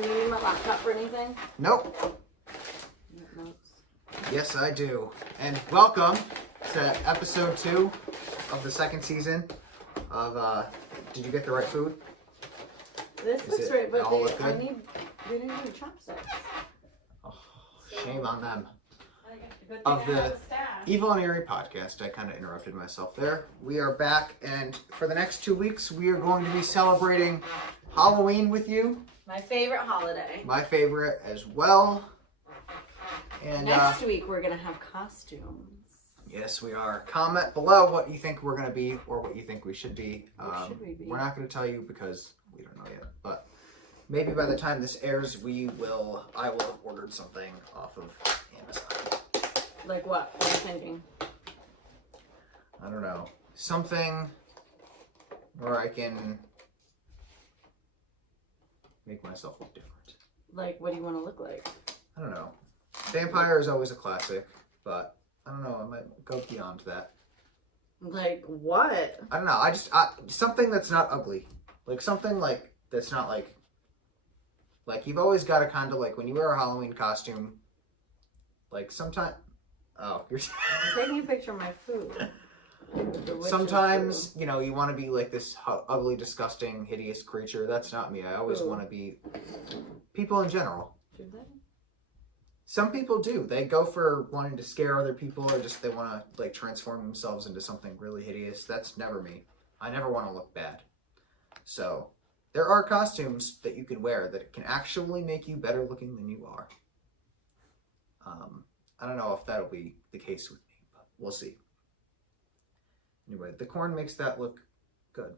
Do you need my laptop for anything? Nope. Notes. Yes, I do. And welcome to episode 2 of the second season of, Did You Get the Right Food? This looks right, but all look they good? didn't need chopsticks. Oh, shame on them. Good Of the Evil and Eerie Podcast. I kind of interrupted myself there. We are back, and for the next 2 weeks, we are going to be celebrating Halloween with you. My favorite holiday. My favorite as well. And next week, we're going to have costumes. Yes, we are. Comment below what you think we're going to be or what you think we should be. What should we be? We're not going to tell you because we don't know yet. But maybe by the time this airs, I will have ordered something off of Amazon. Like what? What are you thinking? I don't know. Something where I can make myself look different. Like, what do you want to look like? I don't know. Vampire is always a classic, but I don't know. I might go beyond that. Like what? I don't know. Something that's not ugly. Like something like that's not like you've always got to kind of like when you wear a Halloween costume. Like sometimes. Oh, you're taking a picture of my food. Sometimes, you know, you want to be like this ugly, disgusting, hideous creature. That's not me. I always want to be people in general. Do they? Some people do. They go for wanting to scare other people or just they want to like transform themselves into something really hideous. That's never me. I never want to look bad. So there are costumes that you can wear that can actually make you better looking than you are. I don't know if that'll be the case with me, but we'll see. Anyway, the corn makes that look good.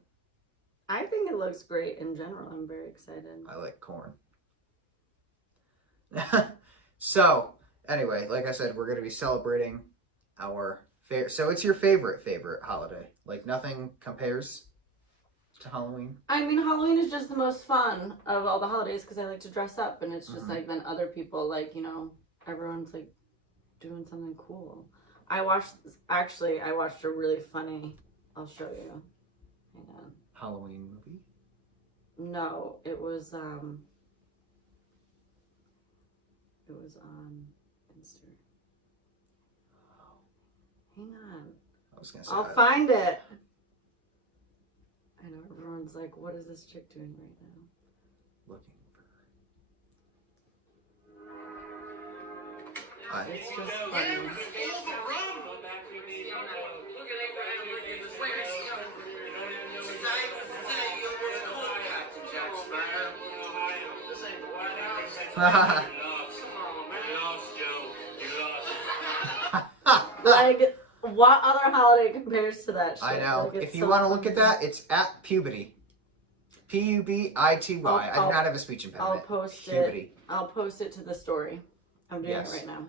I think it looks great in general. I'm very excited. I like corn. So, anyway, like I said, we're going to be celebrating our favorite. So it's your favorite holiday. Like nothing compares to Halloween. I mean, Halloween is just the most fun of all the holidays because I like to dress up, and it's just like then other people, like, you know, everyone's like doing something cool. I watched a really funny, I'll show you. Hang on. Halloween movie? No, it was on Instagram. Hang on. I was going to say. I'll find it. I know everyone's like, what is this chick doing right now? Looking for. It's just funny. Like, what other holiday compares to that shit? I know. Like, if you want to look at that, it's at Puberty. Pubity. I do not have a speech impediment. I'll post Puberty. it. I'll post it to the story. I'm doing it right now.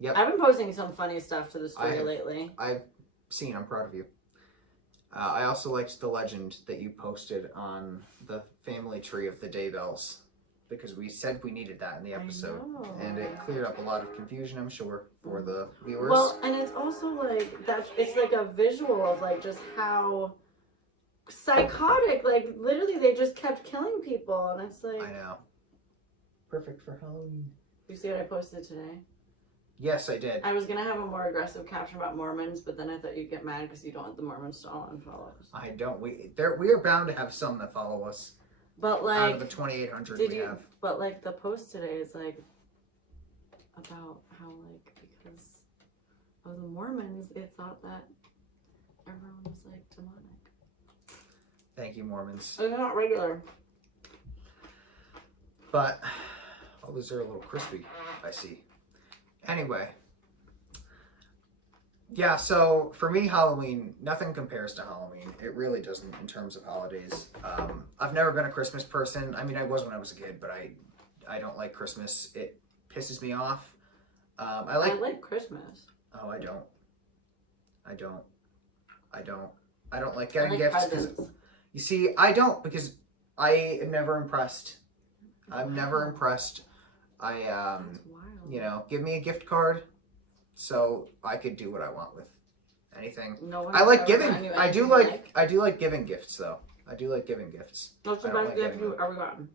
Yep. I've been posting some funny stuff to the story lately. I've seen. I'm proud of you. I also liked the legend that you posted on the family tree of the Daybells because we said we needed that in the episode, and it cleared up a lot of confusion, I'm sure, for the viewers. Well, and it's also like that. It's like a visual of like just how psychotic. Like literally, they just kept killing people, and it's like I know. Perfect for Halloween. You see what I posted today? Yes, I did. I was gonna have a more aggressive caption about Mormons, but then I thought you'd get mad because you don't want the Mormons to all unfollow us. I don't. We are bound to have some that follow us. But like, out of the 2,800 we have. But like the post today is like about how like because of the Mormons, it thought that everyone was like demonic. Thank you, Mormons. They're not regular. But those are a little crispy. I see. Anyway, yeah, so for me, Halloween, nothing compares to Halloween. It really doesn't in terms of holidays. I've never been a Christmas person. I mean, I was when I was a kid, but I don't like Christmas. It pisses me off. I like Christmas. Oh, I don't like getting gifts. You see, I don't because I am never impressed. I'm never impressed. You know, give me a gift card so I could do what I want with anything. No, I like giving. I do like giving gifts though. I do like giving gifts. What's the best gift you've ever gotten?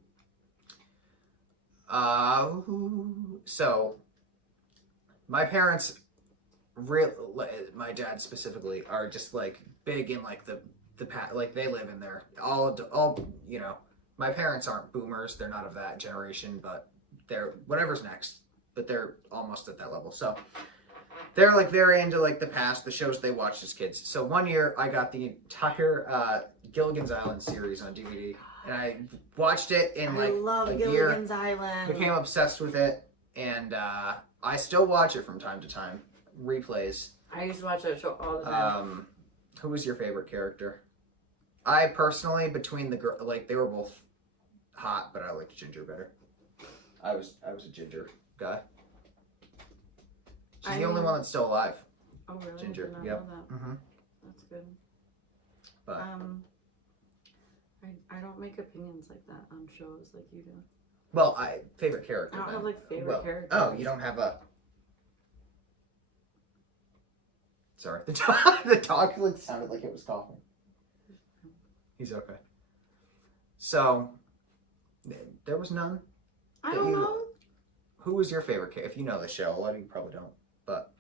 So my parents, my dad specifically, are just like big in like the like they live in there. All you know. My parents aren't boomers; they're not of that generation, but they're whatever's next. But they're almost at that level. So they're like very into like the past, the shows they watched as kids. So one year I got the entire Gilligan's Island series on DVD, and I watched it in like I love a Gilligan's year. Island. Became obsessed with it, and I still watch it from time to time. Replays. I used to watch that show all the time. Who was your favorite character? I personally, between the like they were both hot, but I liked Ginger better. I was a Ginger guy. She's the only one that's still alive. Oh really? Ginger. I did not Yep. know that. Mm-hmm. That's good. But I don't make opinions like that on shows like you do. well, favorite I character. don't then. have like favorite characters. Oh, you don't have a. Sorry, the dog like sounded like it was coughing. He's okay. So, there was none. I don't know. Who was your favorite character? If you know the show, a lot of you probably don't. But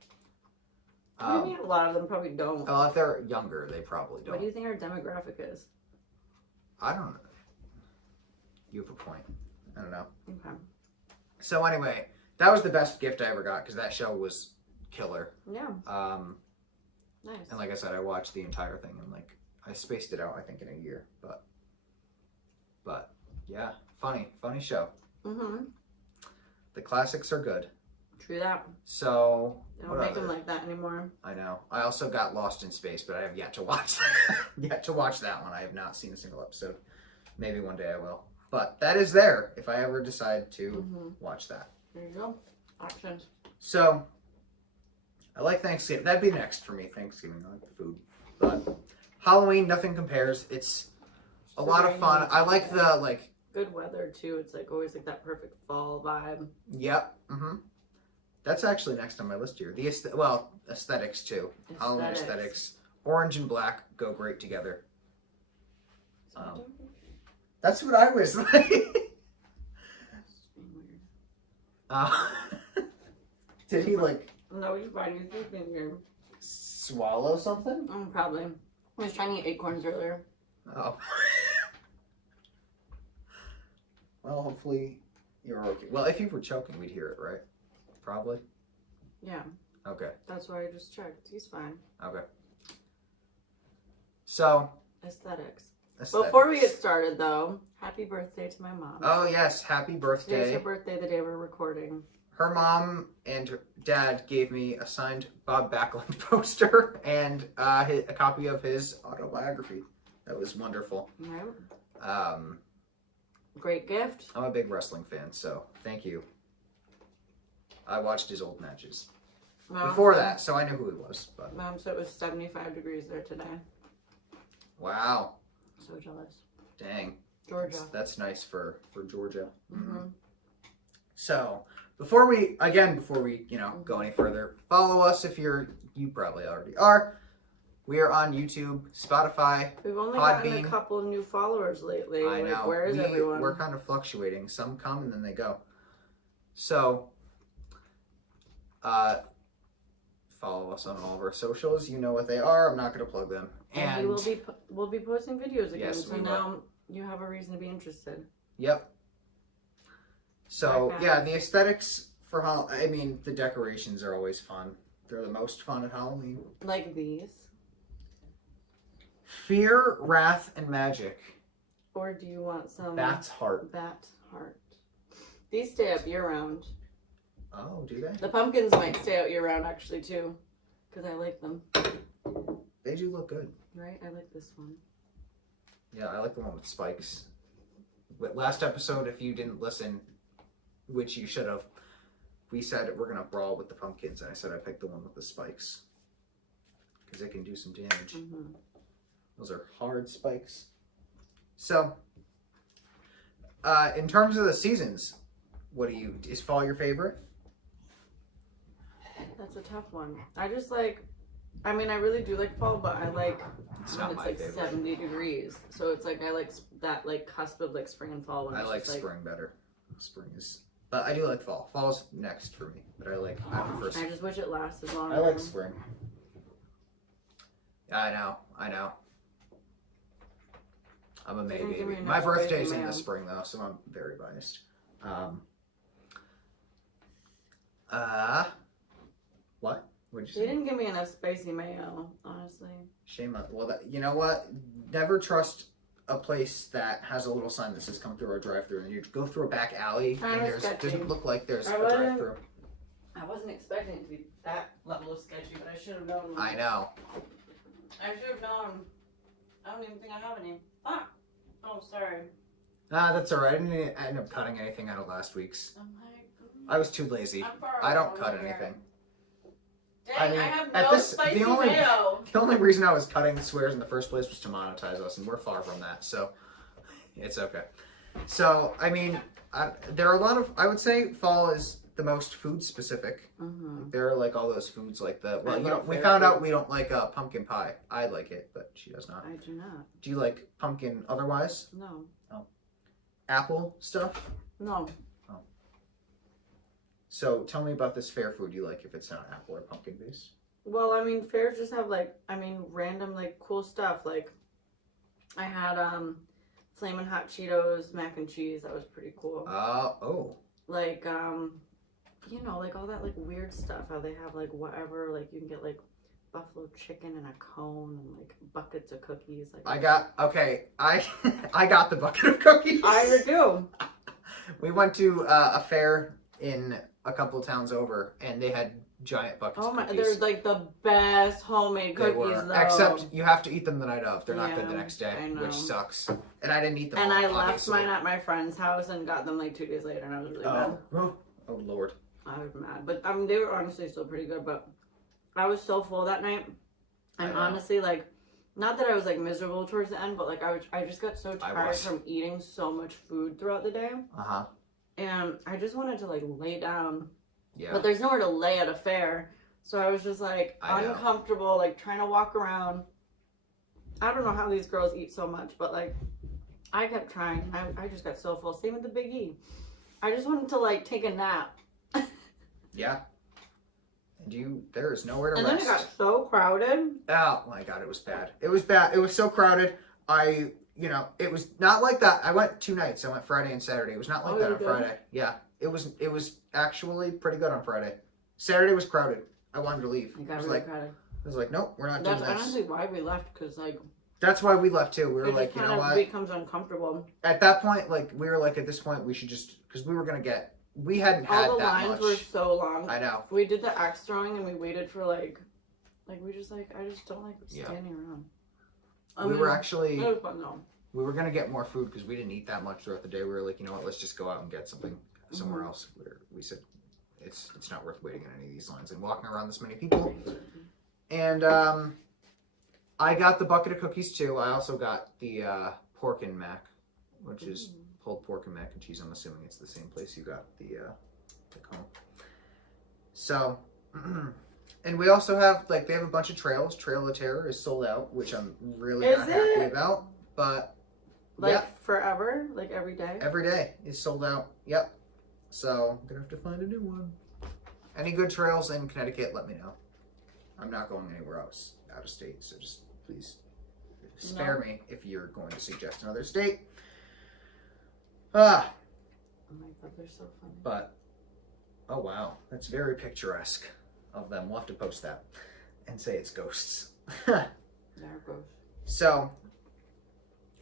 Maybe a lot of them probably don't. well, if they're younger, they probably don't. What do you think our demographic is? I don't know. You have a point. I don't know. Okay. So anyway, that was the best gift I ever got because that show was killer. Yeah. Nice. And like I said, I watched the entire thing and like I spaced it out. I think in a year, but yeah, funny show. Mhm. The classics are good. True that. So They don't make them like that anymore. I know. I also got Lost in Space, but I have yet to watch that one. I have not seen a single episode. Maybe one day I will. But that is there if I ever decide to watch that. There you go. Options. So I like Thanksgiving. That'd be next for me. Thanksgiving. I like the food. But Halloween, nothing compares. It's a lot of fun. I like the like good weather too. It's like always like that perfect fall vibe. Yep. Mm-hmm. That's actually next on my list here. The aesthetics too. Halloween aesthetics. Orange and black go great together. That's what I was like. Did he like? No, he's fine. He's sleeping here. Swallow something? Probably. He was trying to eat acorns earlier. Oh. Well, hopefully you're okay. Well, if you were choking, we'd hear it, right? Probably. Yeah. Okay. That's why I just checked. He's fine. Okay. So. Aesthetics. Before we get started, though, happy birthday to my mom. Oh, yes. Happy birthday. Today's her birthday the day we're recording. Her mom and her dad gave me a signed Bob Backlund poster and a copy of his autobiography. That was wonderful. Right. Great gift. I'm a big wrestling fan, so thank you. I watched his old matches. Before that, so I knew who he was. But Mom said it was 75 degrees there today. wow. So jealous. Dang. Georgia. That's nice for Georgia. Mm-hmm. So, before we go any further, follow us if you probably already are. We are on YouTube, Spotify, We've only Podbean. gotten a couple of new followers lately. I know. Where is everyone? We're kind of fluctuating. Some come and then they go. So, follow us on all of our socials. You know what they are. I'm not going to plug them. And we'll be posting videos again. Yes, so we now you have a reason to be interested. Yep. So yeah, the aesthetics for the decorations are always fun. They're the most fun at Halloween. Like these. Fear, wrath, and magic. Or do you want some Bat's heart. Bat heart. These stay up year round. Oh, do they? The pumpkins might stay out year round actually too, because I like them. They do look good. Right? I like this one. Yeah, I like the one with spikes. Last episode, if you didn't listen, which you should have, we said we're gonna brawl with the pumpkins, and I said I picked the one with the spikes because it can do some damage. Mm-hmm. Those are hard spikes. So, in terms of the seasons, is fall your favorite? That's a tough one. I really do like fall, but I like when it's like favorite. 70 degrees. So it's like I like that like cusp of like spring and fall. I like spring better. Spring is But I do like fall. Fall's next for me. But I prefer. I just wish it lasted longer. I like spring. Yeah, I know. I'm a May baby. My birthday's in the spring though, so I'm very biased. What? What'd you say? They didn't give me enough spicy mayo, honestly. Shame on. Well, you know what? Never trust a place that has a little sign that says "Come through our drive-through," and you go through a back alley, and it doesn't look like there's a drive-through. I wasn't expecting it to be that level of sketchy, but I should have known. I know. I should have known. I don't even think I have any. Ah! Oh, sorry. That's alright. I didn't end up cutting anything out of last week's. I was too lazy. I don't cut anything. Dang, I have no spicy mayo. The only reason I was cutting the swears in the first place was to monetize us, and we're far from that, so it's okay. So, I mean, there are a lot of, I would say fall is the most food specific. Mm-hmm. There are like all those foods like we found out we don't like pumpkin pie. I like it, but she does not. I do not. Do you like pumpkin otherwise? No. Oh. Apple stuff? No. Oh. So tell me about this fair food you like if it's not apple or pumpkin based. Well, I mean, fairs just have random cool stuff. Like I had Flamin' Hot Cheetos mac and cheese. That was pretty cool. Oh. Like all that weird stuff. How they have whatever. You can get buffalo chicken in a cone and buckets of cookies. I got the bucket of cookies. I do. We went to a fair in a couple towns over, and they had giant buckets of cookies. They're the best homemade cookies though. Except you have to eat them the night of. They're not good the next day, which sucks. And I didn't eat them. And I left mine at my friend's house and got them 2 days later, and I was really mad. Oh Lord. I was mad, but they were honestly still pretty good. But I was so full that night, and honestly, not that I was miserable towards the end, but I just got so tired from eating so much food throughout the day. And I just wanted to lay down. Yeah. But there's nowhere to lay at a fair, so I was just uncomfortable, trying to walk around. I don't know how these girls eat so much, but I kept trying. I just got so full. Same with the Big E. I just wanted to take a nap. Yeah. And there is nowhere to rest. And then it got so crowded. Oh my God, it was bad. It was bad. It was so crowded. It was not like that. I went 2 nights. I went Friday and Saturday. It was not like that on Friday. Yeah. It was actually pretty good on Friday. Saturday was crowded. I wanted to leave. It got really crowded. I was like, nope, we're not doing this. That's honestly why we left, because that's why we left too. We were you know what? It becomes uncomfortable. At that point, we were at this point, we should just, because we were going to get, we hadn't had that much. All the lines were so long. I know. We did the axe throwing and we waited for I just don't like standing around. We were actually, it was fun though. We were going to get more food because we didn't eat that much throughout the day. We were like, you know what, let's just go out and get something somewhere else. We said, it's not worth waiting in any of these lines and walking around this many people. And I got the bucket of cookies too. I also got the pork and mac, which is pulled pork and mac and cheese. I'm assuming it's the same place you got the cone. So, and we also have they have a bunch of trails. Trail of Terror is sold out, which I'm really not happy about. But forever, every day. Every day is sold out. Yep. So I'm gonna have to find a new one. Any good trails in Connecticut, let me know. I'm not going anywhere else out of state, so just please spare me if you're going to suggest another state. Oh my God, they're so funny. But oh wow, that's very picturesque of them. We'll have to post that and say it's ghosts. They're ghosts. So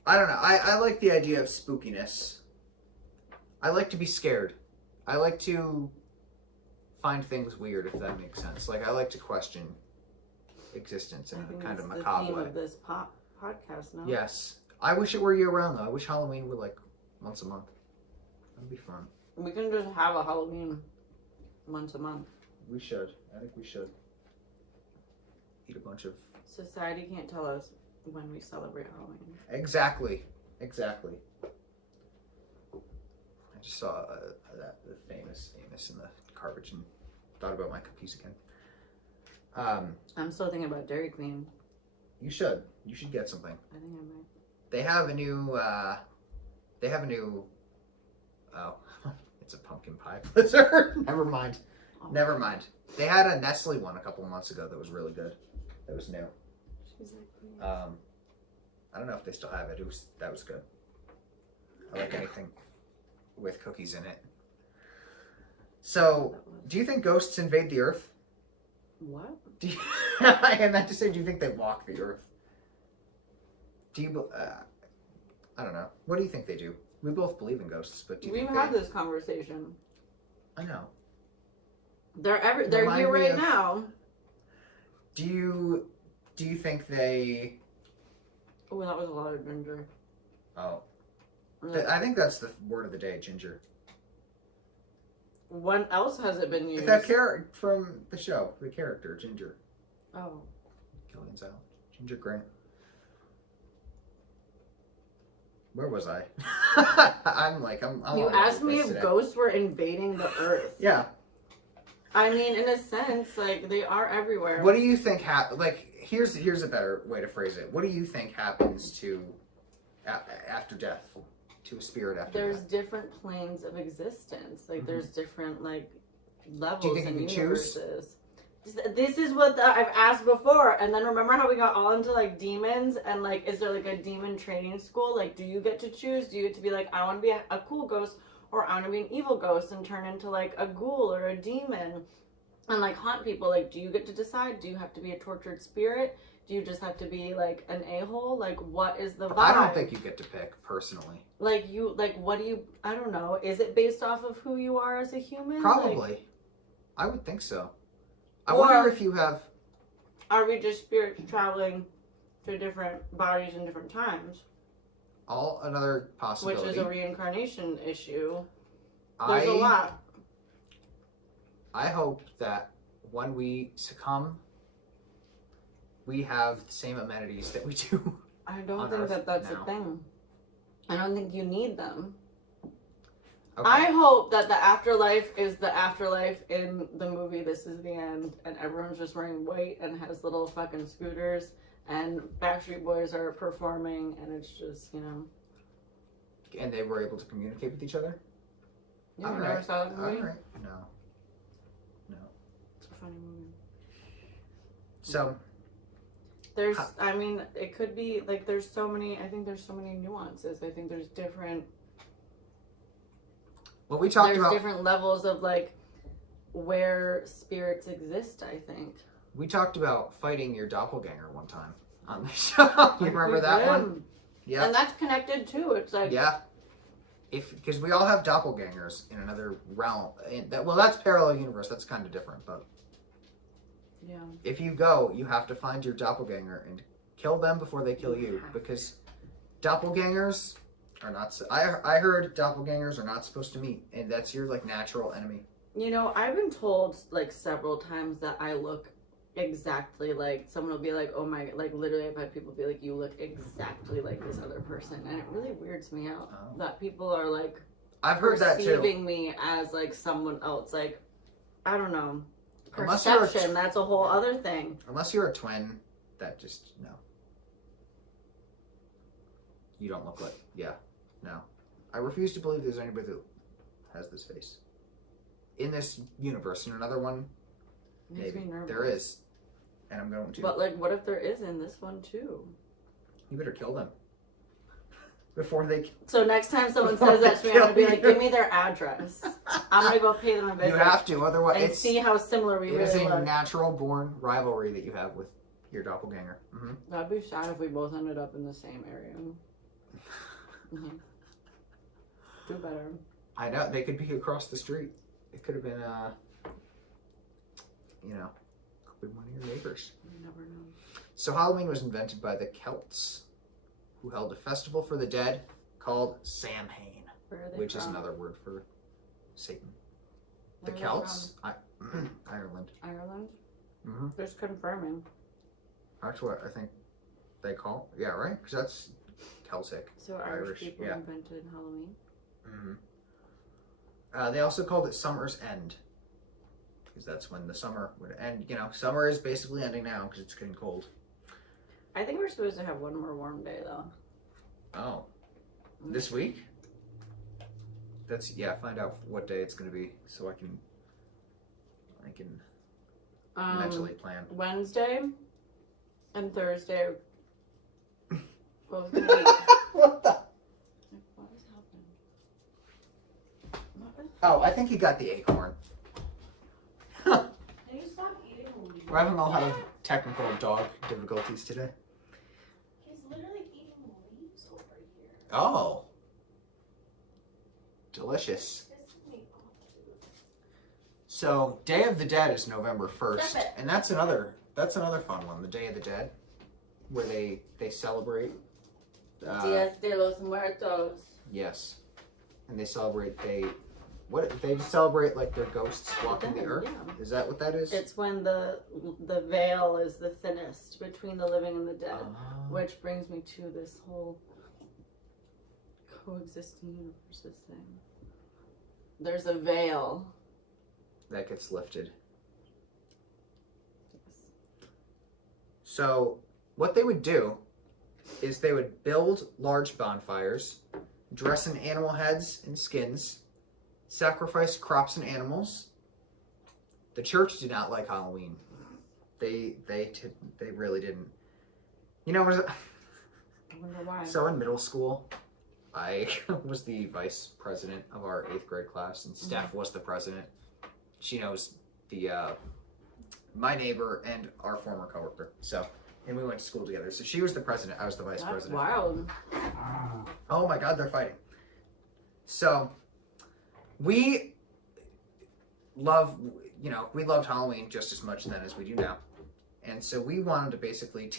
I don't know. I like the idea of spookiness. I like to be scared. I like to find things weird, if that makes sense. I like to question existence in a kind of macabre way. The theme of this podcast now. Yes. I wish it were year-round, though. I wish Halloween were once a month. That'd be fun. We can just have a Halloween once a month. We should. I think we should. Eat a bunch of... Society can't tell us when we celebrate Halloween. Exactly. I just saw the famous in the garbage and thought about my cookies again. I'm still thinking about Dairy Queen. You should get something. I think I might. They have a new. Oh, it's a pumpkin. pumpkin pie blizzard. Never mind. Never mind. They had a Nestle one a couple of months ago that was really good. That was new. She's like, I don't know if they still have it. That was good. I like anything with cookies in it. So, do you think ghosts invade the earth? what? I meant to say, do you think they walk the earth? Do you? I don't know. What do you think they do? We both believe in ghosts, but do you We've think had this conversation. I know. They're Remind here me right of- now. Do you think they? Oh, that was a lot of ginger. Oh, I think that's the word of the day, ginger. When else has it been used? That character from the show, the character Ginger. Oh. Gilligan's Island. Ginger Grant. Where was I? I'm You all asked over the me place if today. ghosts were invading the earth. Yeah. I mean, in a sense, like, they are everywhere. What do you think here's a better way to phrase it. What do you think happens to after death? To a spirit after There's death? different planes of existence. Like, there's different, like, levels Do you think and you can universes. This is what I've asked before. And then remember how we got all into, like, demons? And, like, is there, like, a demon training school? Like, do you get to choose? Do you get to be like, I want to be a cool ghost, or I want to be an evil ghost and turn into, like, a ghoul or a demon and, like, haunt people? Like, do you get to decide? Do you have to be a tortured spirit? Do you just have to be, like, an a-hole? Like, what is the vibe? I don't think you get to pick, personally. Like, what do you, I don't know. Is it based off of who you are as a human? Probably. Like, I would think so. I Or- wonder if you have... are we just spirits traveling to different bodies in different times? Another possibility. Which is a reincarnation issue. There's a lot. I hope that when we succumb, we have the same amenities that we do. I don't on think Earth that that's now. a thing. I don't think you need them. Okay. I hope that the afterlife is the afterlife in the movie This Is the End, and everyone's just wearing white and has little fucking scooters, and Backstreet Boys are performing, and it's just, you know. And they were able to communicate with each other? You All never right. saw that movie? All right. No. It's a funny movie. So, There's, I mean, it could be, like, I think there's so many nuances. I think there's different, what we talked there's about... different levels of, like, where spirits exist, I think. We talked about fighting your doppelganger one time on the show. You remember that one? Yeah. And that's connected, too. It's like... Yeah. Because we all have doppelgangers in another realm. That's parallel universe. That's kind of different, but... Yeah. If you go, you have to find your doppelganger and kill them before they kill you, because doppelgangers are not. I heard doppelgangers are not supposed to meet, and that's your like natural enemy. You know, I've been told like several times that I look exactly like someone will be like, oh my, like literally I've had people be like, you look exactly like this other person, and it really weirds me out that people are like I've heard that too. perceiving me as like someone else. Like, I don't know. Unless you're Perception, that's a whole other thing. Unless you're a twin, that just no. You don't look like no. I refuse to believe there's anybody that has this face. In this universe, in another one, Makes maybe me nervous. there is, and I'm going to. But like, what if there is in this one too? You better kill them before they. So next time someone Before says that to they me, I'm gonna be kill like, you. give me their address. I'm gonna go pay them a visit. You have to, otherwise and see how similar we It is really a look. natural born rivalry that you have with your doppelganger. Mm-hmm. That'd be sad if we both ended up in the same area. Mm-hmm. Do better. I know, they could be across the street. It could have been, could be one of your neighbors. You never know. So Halloween was invented by the Celts, who held a festival for the dead called Samhain, Where are they which is from? another word for Satan. Where The are they Celts? Ireland. from? Ireland? Mm-hmm. Just confirming. Actually, I think they call, yeah, right? Because that's Celtic. So Irish Irish, people yeah. invented Halloween? Mm-hmm. They also called it Summer's End, because that's when the summer would end. You know, summer is basically ending now because it's getting cold. I think we're supposed to have one more warm day though. Oh, this week? Find out what day it's gonna be so I can mentally plan. Wednesday and Thursday. Both gonna be. What the? What is happening? Oh, I think he got the acorn. Can you stop eating leaves? We're having a lot of technical dog difficulties today. He's literally eating leaves over here. Oh. Delicious. So, Day of the Dead is November 1st, and that's another fun one, the Day of the Dead, where they celebrate. Dias de los Muertos. Yes, and they celebrate they celebrate like their ghosts walking the earth. Yeah. Is that what that is? It's when the veil is the thinnest between the living and the dead, which brings me to this whole coexisting universes thing. There's a veil that gets lifted. Yes. So what they would do is they would build large bonfires, dress in animal heads and skins, sacrifice crops and animals. The church did not like Halloween. They really didn't. You know, I wonder why. so in middle school, I was the vice president of our 8th grade class, and Steph was the president. She knows my neighbor and our former coworker. And we went to school together. So she was the president. I was the vice president. Wild. Oh my God, they're fighting. So we loved Halloween just as much then as we do now. And so we wanted to basically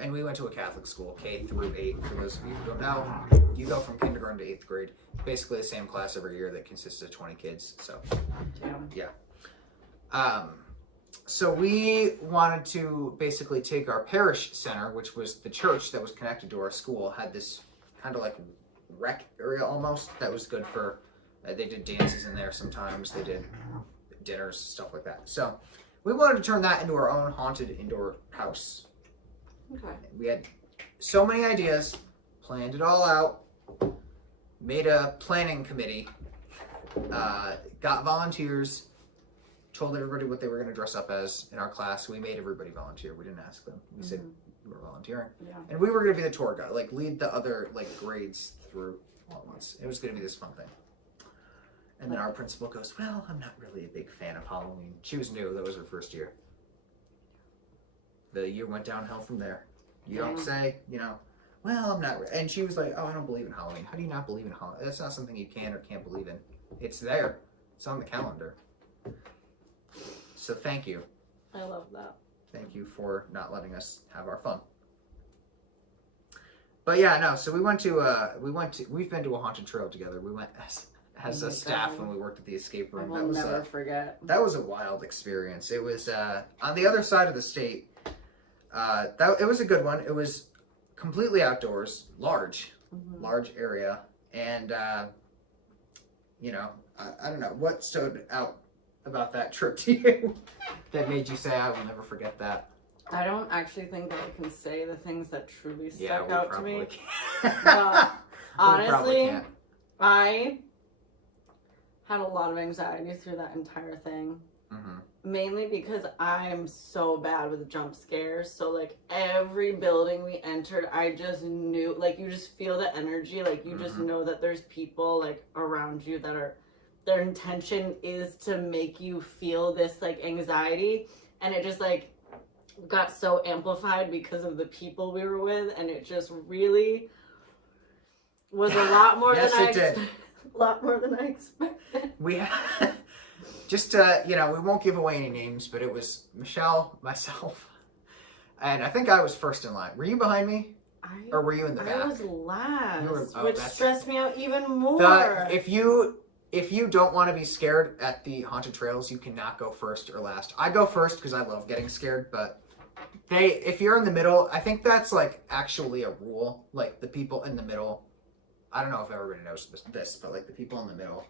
and we went to a Catholic school, K through 8. For those of you who don't know, you go from kindergarten to 8th grade. Basically the same class every year that consists of 20 kids. So, yeah. So we wanted to basically take our parish center, which was the church that was connected to our school, had this kind of like rec area almost that was good for, they did dances in there sometimes, they did dinners, stuff like that. So we wanted to turn that into our own haunted indoor house. Okay. We had so many ideas, planned it all out, made a planning committee, got volunteers, told everybody what they were going to dress up as in our class. We made everybody volunteer. We didn't ask them. We said we were volunteering. Yeah. And we were going to be the tour guide, like lead the other like grades through all at once. It was going to be this fun thing. And then our principal goes, well, I'm not really a big fan of Halloween. She was new. That was her first year. The year went downhill from there. You don't say, well, I'm not. And she was like, oh, I don't believe in Halloween. How do you not believe in Halloween? That's not something you can or can't believe in. It's there. It's on the calendar. So thank you. I love that. Thank you for not letting us have our fun. But yeah, no. So we've been to a haunted trail together. We went as a staff when we worked at the escape room. I will never forget. That was a wild experience. It was on the other side of the state. It was a good one. It was completely outdoors, large area, and I don't know what stood out about that trip to you that made you say, I will never forget that. I don't actually think that I can say the things that truly stuck out to me. But honestly, I had a lot of anxiety through that entire thing. Mainly because I'm so bad with jump scares. So like every building we entered, I just knew, like you just feel the energy. Like you just know that there's people like around you that are, their intention is to make you feel this like anxiety. And it just like got so amplified because of the people we were with. And it just really was a lot more yes, than I did. A lot more than I expected. We had, just we won't give away any names, but it was Michelle, myself, and I think I was first in line. Were you behind me? Or were you in the back? I was last, Oh, which stressed me out even more. If you don't want to be scared at the haunted trails, you cannot go first or last. I go first because I love getting scared, but if you're in the middle, I think that's like actually a rule. Like the people in the middle, I don't know if everybody knows this, but like the people in the middle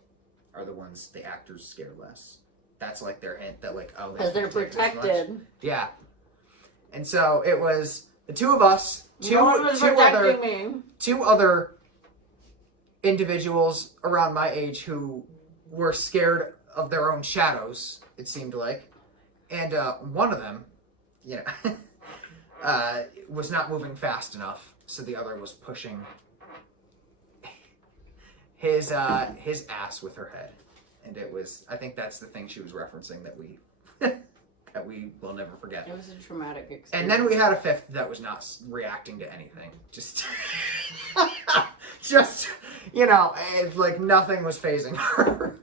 are the ones the actors scare less. That's like their hint that like, oh, because they're protected. Yeah. And so it was the two of us, two other individuals around my age who were scared of their own shadows, it seemed like. And one of them, you know, was not moving fast enough, so the other was pushing his ass with her head. And it was, I think that's the thing she was referencing that we that we will never forget. It was a traumatic experience. And then we had a fifth that was not reacting to anything. Just, just, you know, like nothing was phasing her.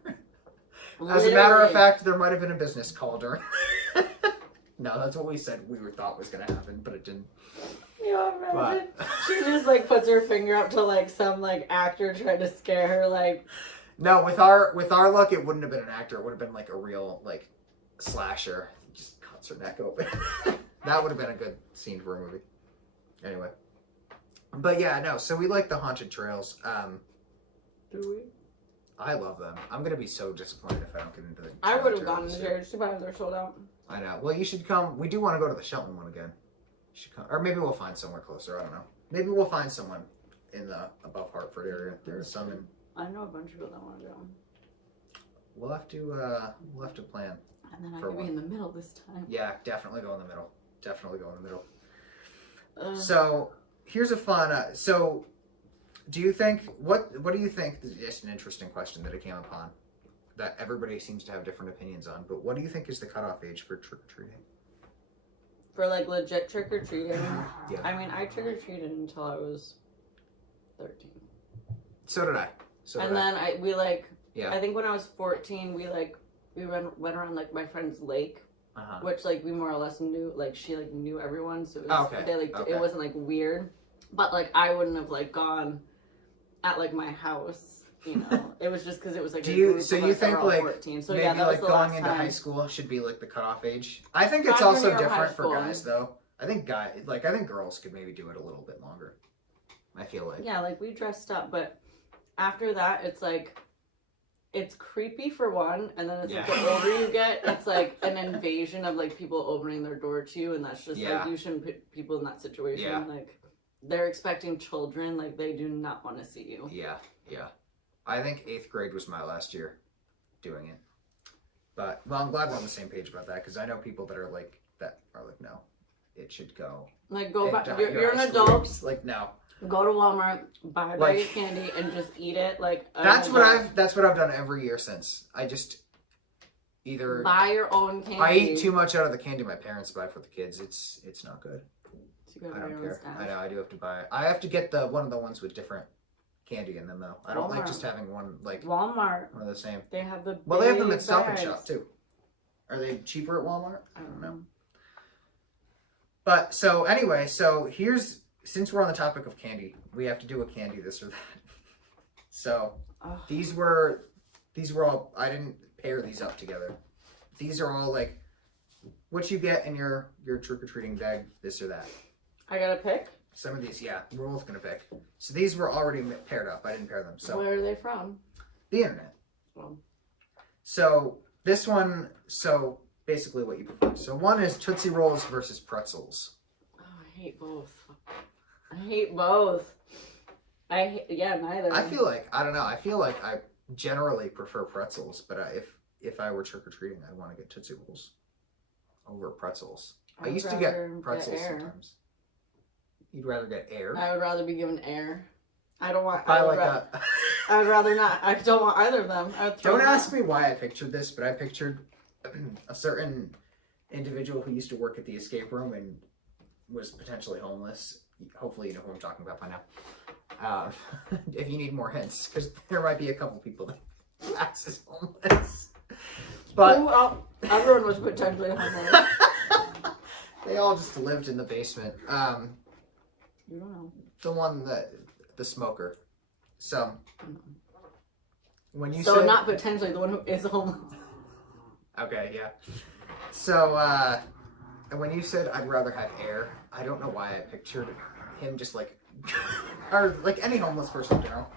As a matter of fact, there might have been a business call during. No, that's what we said thought was going to happen, but it didn't. You imagine? She just like puts her finger up to like some like actor trying to scare her, like. No, with our luck, it wouldn't have been an actor. It would have been like a real like slasher. Just cuts her neck open. That would have been a good scene for a movie. Anyway, but yeah, no. So we like the haunted trails. Do we? I love them. I'm gonna be so disappointed if I don't get into the. I would have gone in there. It's too bad they're sold out. I know. Well, you should come. We do want to go to the Shelton one again. You should come, or maybe we'll find somewhere closer. I don't know. Maybe we'll find someone in the above Hartford area. There's some in. I know a bunch of people that want to go. We'll have to plan. And then I could be in the middle this time. Yeah, definitely go in the middle. Definitely go in the middle. So here's a fun. So, do you think what do you think? This is just an interesting question that I came upon, that everybody seems to have different opinions on. But what do you think is the cutoff age for trick or treating? For like legit trick or treating. Yeah. I mean, I trick or treated until I was 13. So did I. And then we like. Yeah. I think when I was 14, we went around like my friend's lake. Uh-huh. Which like we more or less knew, like she like knew everyone, so it was, it wasn't like weird, but like I wouldn't have like gone at like my house, you know. It was just because it was like. So you think like 14. So maybe yeah, that like was the going into time. high school should be like the cutoff age? I think it's also different for guys though. I think girls could maybe do it a little bit longer. I feel like. Yeah, like we dressed up, but after that, it's like. It's creepy for one, and then it's like the older you get, it's like an invasion of like people opening their door to you, and that's just like you shouldn't put people in that situation. Yeah. Like they're expecting children, like they do not want to see you. Yeah. I think 8th grade was my last year doing it, but well, I'm glad we're on the same page about that because I know people that are like no, it should go. Like go back. You're an adult. Like no. Go to Walmart, buy your candy, and just eat it. Like that's what I've done every year since. I just either buy your own candy. I eat too much out of the candy my parents buy for the kids. It's not good. So I don't care. I know I do have to buy it. I have to get one of the ones with different candy in them though. I don't like just having one like Walmart. One of the same. They have the they have them at Stop and Shop too. Are they cheaper at Walmart? I don't know. But so anyway, since we're on the topic of candy, we have to do a candy this or that. So these were all, I didn't pair these up together. These are all like what you get in your trick-or-treating bag, this or that. I gotta pick? Some of these, yeah, we're both gonna pick. So these were already paired up. I didn't pair them. So where are they from? The internet. Well. So this one, basically what you prefer. So one is Tootsie Rolls versus Pretzels. Oh, I hate both. Neither. I feel like I generally prefer pretzels, but if I were trick-or-treating, I'd want to get Tootsie Rolls over Pretzels. I used to get pretzels sometimes. You'd rather get air? I would rather be given air. I don't want... I would rather not. I don't want either of them. Don't ask me why I pictured this, but I pictured a certain individual who used to work at the escape room and was potentially homeless. Hopefully you know who I'm talking about by now. If you need more hints, because there might be a couple people that acts as homeless. But everyone was potentially homeless. They all just lived in the basement. You don't know. The one the smoker. So when you said, not potentially the one who is homeless. Okay, yeah. So and when you said I'd rather have air, I don't know why I pictured him just like, or like any homeless person, you know.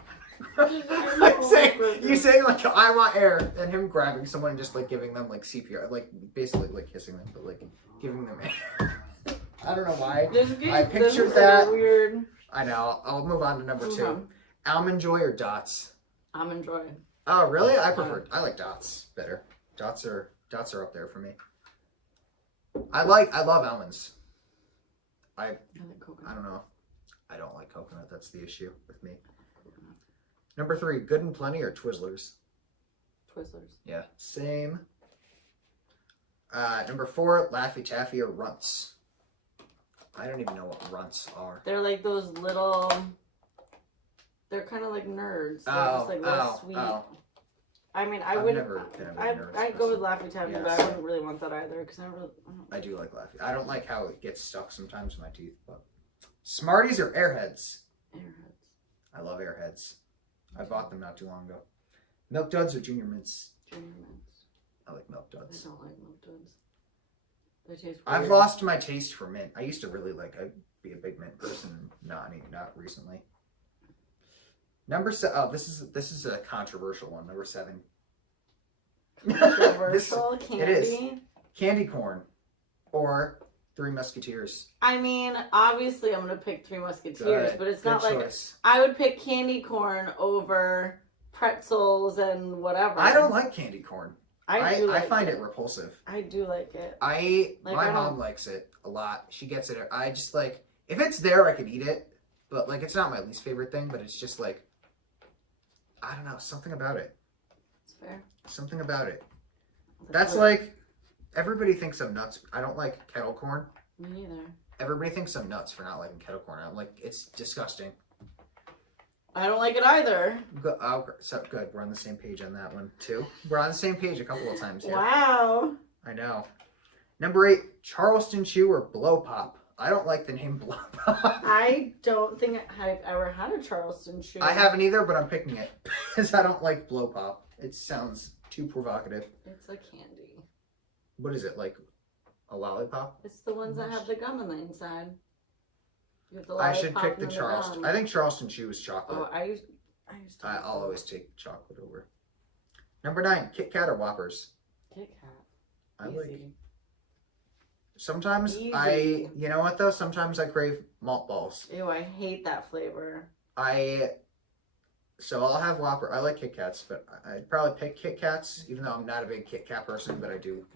You saying like I want air, and him grabbing someone and just like giving them like CPR, like basically like kissing them, but like giving them air. I don't know why I pictured that. Weird. I know. I'll move on to number 2. Almond Joy or Dots? Almond Joy. Oh, really? I like Dots better. Dots are up there for me. I love almonds. I like coconut. I don't know. I don't like coconut. That's the issue with me. Number 3, Good and Plenty or Twizzlers? Twizzlers. Yeah, same. Number 4, Laffy Taffy or Runts? I don't even know what Runts are. They're like those little. They're kind of like nerds. They're just like little sweet. Oh. I mean, I've never been a big nerd I'd go with person. Laffy Taffy, Yes. but I wouldn't really want that either because I do like Laffy. I don't like how it gets stuck sometimes in my teeth. But Smarties or Airheads? Airheads. I love Airheads. I bought them not too long ago. Milk Duds or Junior Mints? Junior Mints. I like Milk I Duds. don't like Milk Duds. They taste weird. I've lost my taste for mint. I used to really be a big mint person. Not recently. Number 7. Oh, this is a controversial one. Number 7. Controversial candy. It is candy corn or Three Musketeers. I mean, obviously, I'm gonna pick Three Musketeers, but it's not like choice. I would pick candy corn over pretzels and whatever. I don't like candy corn. I find it repulsive. I do like it. My mom likes it a lot. She gets it. I just like if it's there, I could eat it, but like it's not my least favorite thing. But it's just like I don't know, something about it. It's fair. Something about it. That's like everybody thinks I'm nuts. I don't like kettle corn. Me neither. Everybody thinks I'm nuts for not liking kettle corn. I'm like, it's disgusting. I don't like it either. So good. We're on the same page on that one too. We're on the same page a couple of times here. Wow. I know. Number 8, Charleston Chew or Blow Pop. I don't like the name Blow Pop. I don't think I've ever had a Charleston Chew. I haven't either, but I'm picking it because I don't like Blow Pop. It sounds too provocative. It's a candy. What is it, like a lollipop? It's the ones that have the gum on the inside. You have the I should lollipop pick the and Charleston. gum. I think Charleston Chew is chocolate. Oh, I used to. I'll always take chocolate over. Number 9, Kit Kat or Whoppers? Kit Kat. I Easy. like. Sometimes Easy. you know what though? Sometimes I crave malt balls. Ew, I hate that flavor. So I'll have Whopper. I like Kit Kats, but I'd probably pick Kit Kats, even though I'm not a big Kit Kat person, but I do.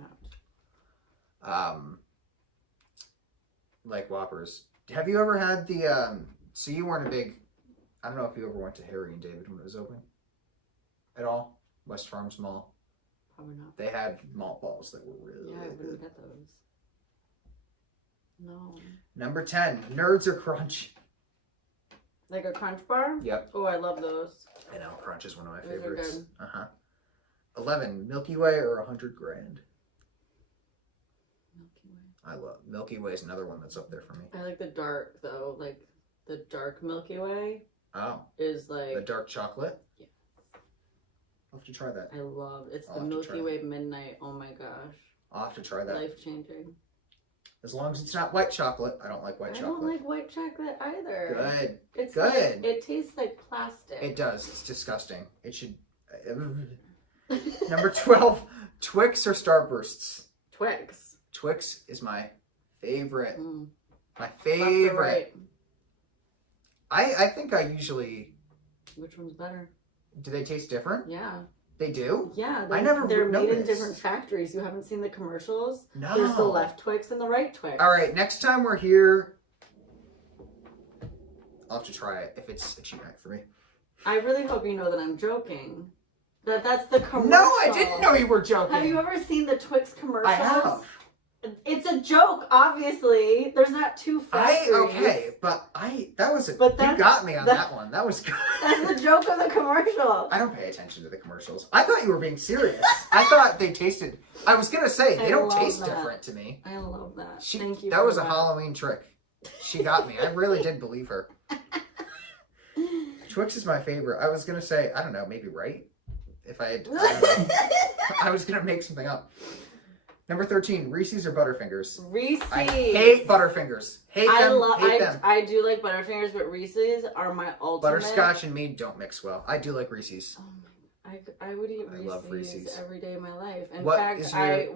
Like Whoppers. Have you ever had the? So you weren't a big. I don't know if you ever went to Harry and David when it was open. At all, West Farms Mall. Probably not. They had malt balls that were really, Yeah, I really wouldn't good. get those. No. Number 10, Nerds or Crunch? Like a Crunch Bar? Yep. Oh, I love those. I know, Crunch is one of my Those are favorites. good. 11, Milky Way or 100 Grand? Milky Way. I love Milky Way is another one that's up there for me. I like the dark though. Like the dark Milky Way Oh, is like the dark chocolate? Yeah. I'll have to try that. I love. It's I'll the have to try Milky Way Midnight. Oh my gosh. I'll have to try that. Life changing. As long as it's not white chocolate. I don't like white I chocolate. don't like white chocolate either. Good. It's Good. Like, it tastes like plastic. It does. It's disgusting. It should. Number 12, Twix or Starbursts? Twix. Twix is my favorite. Mm. My Left or favorite. right? I think I usually. Which one's better? Do they taste different? Yeah. They do? Yeah. They're made in noticed. different factories. You haven't seen the commercials? No. There's the left Twix and the right Twix. All right, next time we're here, I'll have to try it if it's a cheat night for me. I really hope you know that I'm joking. That's the commercial. No, I didn't know you were joking. Have you ever seen the Twix commercials? I have. It's a joke, obviously. There's not two factories. You got me on that one. That was good. That's the joke of the commercial. I don't pay attention to the commercials. I thought you were being serious. I thought they tasted. I was gonna say they don't taste different to me. I love that. Thank you. That was a Halloween trick. She got me. I really did believe her. Twix is my favorite. I was gonna say I don't know, maybe right. If I had, I don't know. I was gonna make something up. Number 13, Reese's or Butterfingers? Reese's. I hate Butterfingers. Hate them. I do like Butterfingers, but Reese's are my ultimate. Butterscotch and me don't mix well. I do like Reese's. Oh my! I would eat Reese's, love Reese's every day of my life. In what fact,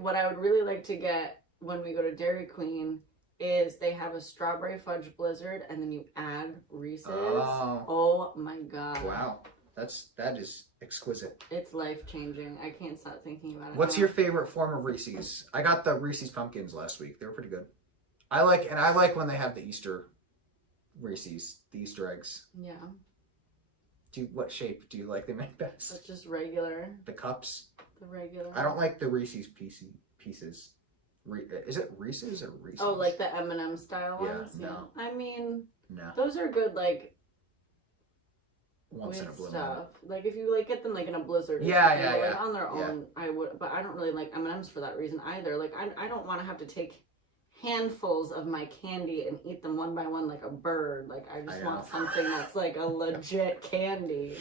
what I would really like to get when we go to Dairy Queen is they have a strawberry fudge blizzard and then you add Reese's. Oh. Oh my god. Wow. That is exquisite. It's life changing. I can't stop thinking about it. What's your favorite form of Reese's? I got the Reese's pumpkins last week. They were pretty good. I like when they have the Easter Reese's, the Easter eggs. Yeah. What shape do you like them in best? It's just regular. The cups? The regular. I don't like the Reese's pieces. Is it Reese's or Reese's? Oh, like the M&M style Yeah, ones? no. I mean, No. those are good, like, Once in a with blue moon. stuff. Like, if you, like, get them, like, in a blizzard. or Yeah, something, yeah, but, like, yeah. on their Yeah. own, I would, but I don't really like M&Ms for that reason either. Like, I don't want to have to take handfuls of my candy and eat them one by one like a bird. Like, I just want something that's, like, a legit candy.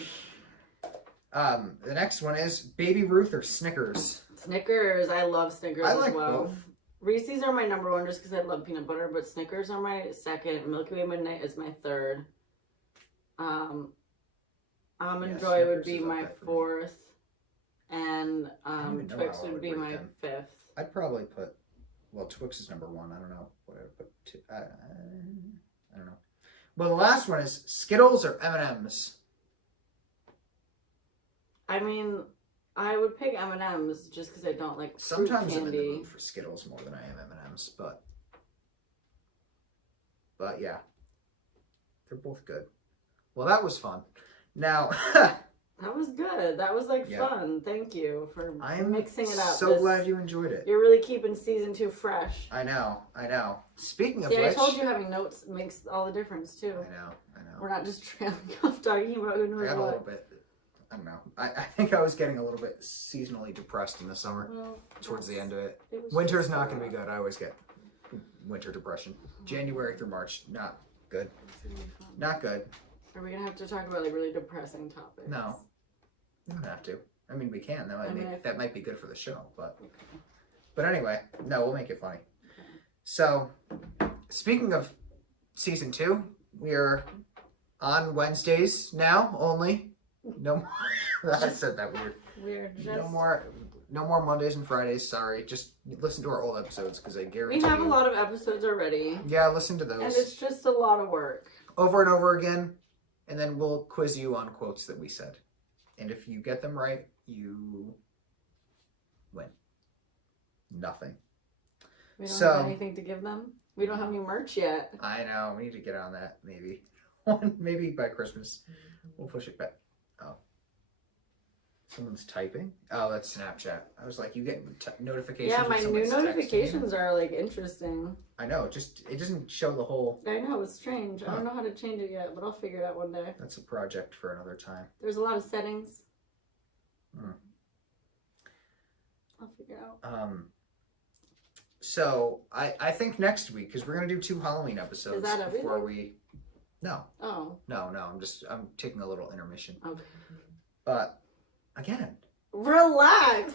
The next one is Baby Ruth or Snickers. Snickers. I love Snickers I like as well. both. Reese's are my number one just because I love peanut butter, but Snickers are my second. Milky Way Midnight is my third. Almond Joy would Snickers be is up my there for me. fourth. And don't even know Twix how I would would be rate my them. fifth. I'd probably put, well, Twix is number one. I don't know what I would put two. I don't know. Well, the last one is Skittles or M&M's. I mean, I would pick M&M's just because I don't like fruit Sometimes I'm in the candy. mood for Skittles more than I am M&M's, but yeah, they're both good. Well, that was fun. Now, That was good. That was like Yeah. fun. Thank you for I'm mixing it up. so glad you enjoyed it. You're really keeping season 2 fresh. I know. Speaking of See, which, I told you having notes makes all the difference too. I know. We're not just trailing off talking about who I knows got a what. little bit. I don't know. I think I was getting a little bit seasonally depressed in the summer. Well, Towards the end of it. it was Winter's just not going to be good. I always get winter depression. January through March, not good. It's gonna be fun. Not good. Are we gonna have to talk about like really depressing topics? No. You don't have to. I mean, we can. That might be good for the show. But anyway, no, we'll make it funny. So, speaking of season 2, we are on Wednesdays now only. No more. I said that weird. We're just. No more Mondays and Fridays. Sorry. Just listen to our old episodes because I guarantee We have you. a lot of episodes already. Yeah, listen to And those it's just a lot of work. over and over again, and then we'll quiz you on quotes that we said. And if you get them right, you win. Nothing. We don't So- have anything to give them. We don't have any merch yet. I know. We need to get on that. Maybe. Maybe by Christmas. We'll push it back. Oh. Someone's typing? Oh, that's Snapchat. I was like, you get notifications. Yeah, when my new someone's texting you? notifications are like interesting. I know. It doesn't show the whole. I know, it's strange. I Huh. don't know how to change it yet, but I'll figure it out one day. That's a project for another time. There's a lot of settings. Hmm. I'll figure it out. So I think next week, because we're gonna do 2 Halloween episodes Is that before everything? we. No, Oh, I'm taking a little intermission. okay. But again, Relax.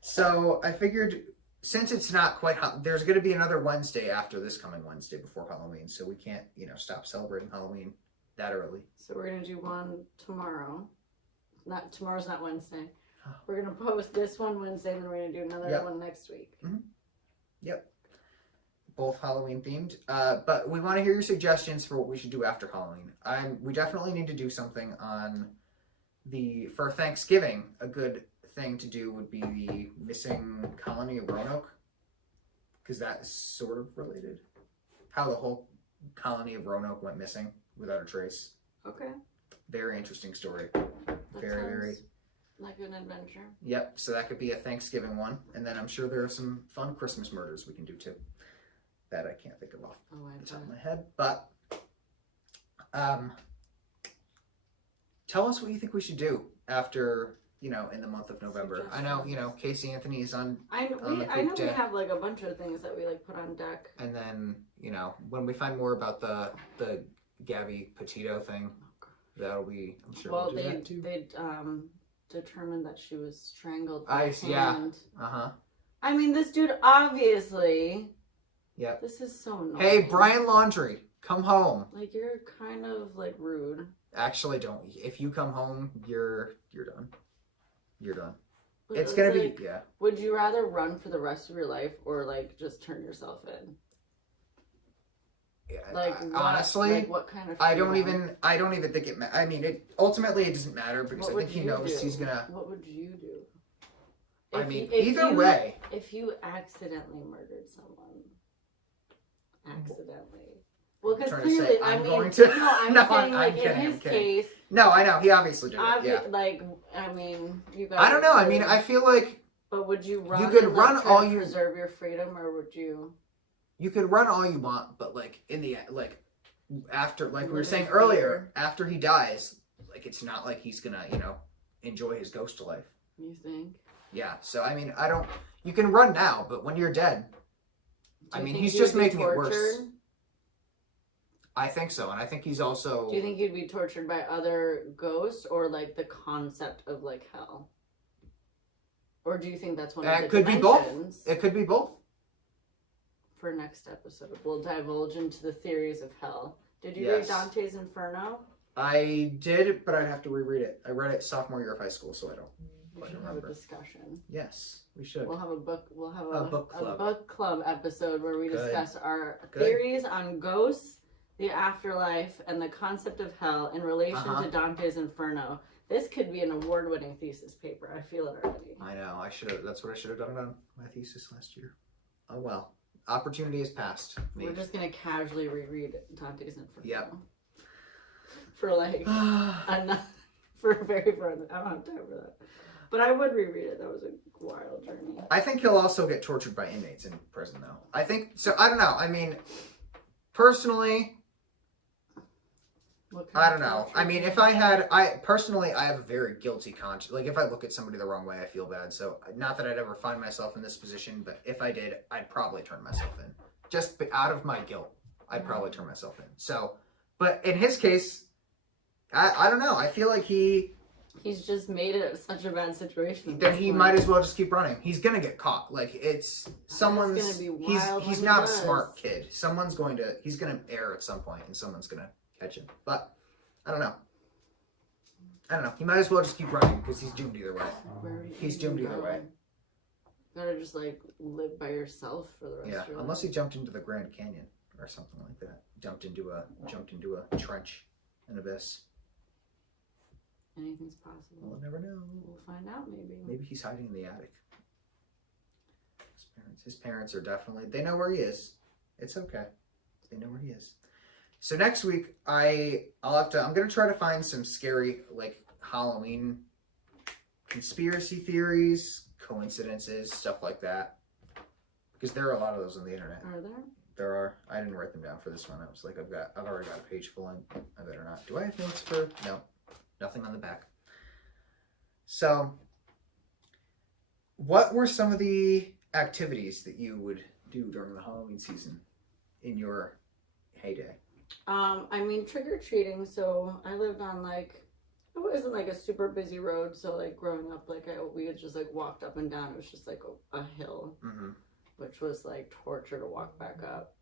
so I figured since it's not quite, there's going to be another Wednesday after this coming Wednesday before Halloween, so we can't, stop celebrating Halloween that early. So we're gonna do one tomorrow. Tomorrow's not Wednesday. Oh. We're gonna post this one Wednesday, and then we're gonna do another Yep. one next week. Yep. Both Halloween themed. But we want to hear your suggestions for what we should do after Halloween. We definitely need to do something on for Thanksgiving. A good thing to do would be the missing colony of Roanoke, because that's sort of related. How the whole colony of Roanoke went missing without a trace. Okay. Very interesting story. That Very. sounds like an adventure. Yep, so that could be a Thanksgiving one. And then I'm sure there are some fun Christmas murders we can do too. That I can't think of off Oh, I the top of bet. my head. But tell us what you think we should do after, in the month of November. I know, Casey Anthony is on, I know on the we poop deck. have like a bunch of things that we like put on deck. And then, when we find more about the Gabby Petito thing, that'll be, I'm sure Well, we'll do that too. they determined that she was strangled by Yeah. hand. Uh-huh. I mean, this dude obviously. Yep. This is so annoying. Hey, Brian Laundrie, come home. Like, you're kind of like rude. Actually, don't. If you come home, you're done. You're done. But It's gonna be, like, yeah. Would you rather run for the rest of your life or like just turn yourself in? Like honestly, like what kind of? I don't freedom? even think it. I mean, ultimately it doesn't matter because What I think would he you knows do? he's gonna. What would you do? I If mean, if either you- way. If you accidentally murdered someone, accidentally. Well, because Trying to say, clearly, I I'm mean, going to- no, I'm No, saying I'm like kidding, in I'm his kidding. case, No, I know he obviously did it. Yeah. like I mean, you guys. I don't know. I mean, I feel like But would you run? you could and, run like, try all to you preserve your freedom, or would you? you could run all you want, but like in the like after like we were Live in saying fear. earlier, after he dies, like it's not like he's gonna enjoy his ghost life. You think? Yeah. So I mean, I don't. You can run now, but when you're dead, Do I you mean, think he's he just would be making it worse. tortured? I think so, and I think he's also. Do you think you'd be tortured by other ghosts or like the concept of like hell? Or do you think that's one of the It could be both. dimensions? It could be both. For next episode, we'll divulge into the theories of hell. Did you Yes. read Dante's Inferno? I did, but I'd have to reread it. I read it sophomore year of high school, so I don't We quite should have a remember. discussion. Yes, we should. We'll have a book. We'll have A book club. book club episode where we Good. discuss our Good. theories on ghosts, the afterlife, and the concept of hell in relation Uh-huh. to Dante's Inferno. This could be an award-winning thesis paper. I feel it already. I know. I should have. That's what I should have done on my thesis last year. Oh well. Opportunity has passed. Me. We're just gonna casually reread Dante's Inferno. Yep. For like for a very further. I don't have time for that. But I would reread it. That was a wild journey. I think he'll also get tortured by inmates in prison, though. I think so. I don't know. I mean, personally, What kind I of don't know. torture? I mean, if I had, I have a very guilty conscience. Like, if I look at somebody the wrong way, I feel bad. So, not that I'd ever find myself in this position, but if I did, I'd probably turn myself in. Just out of my guilt, I'd probably turn myself in. So, but in his case, I don't know. I feel like He's just made it such a bad situation. at then this he point. might as well just keep running. He's gonna get caught. Like it's someone's. gonna be he's wild he's when not he a does. smart kid. He's gonna err at some point, and someone's gonna catch him. But I don't know. He might as well just keep running because he's doomed either way. Where are you He's doomed gonna either go? way. You gotta just like live by yourself for the rest Yeah, of your unless life. he jumped into the Grand Canyon or something like that. Jumped into a trench, an abyss. Anything's possible. We'll never know. We'll find out maybe. Maybe he's hiding in the attic. His parents are definitely. They know where he is. It's okay. They know where he is. So next week, I'm gonna try to find some scary like Halloween conspiracy theories, coincidences, stuff like that. Because there are a lot of those on the internet. Are there? There are. I didn't write them down for this one. I was like, I've already got a page full, and I better not. Do I have notes for? No, nothing on the back. So, what were some of the activities that you would do during the Halloween season in your heyday? I mean trick or treating. So I lived on like it wasn't like a super busy road. So like growing up, like we had just like walked up and down. It was just like a hill, Mm-hmm. which was like torture to walk back up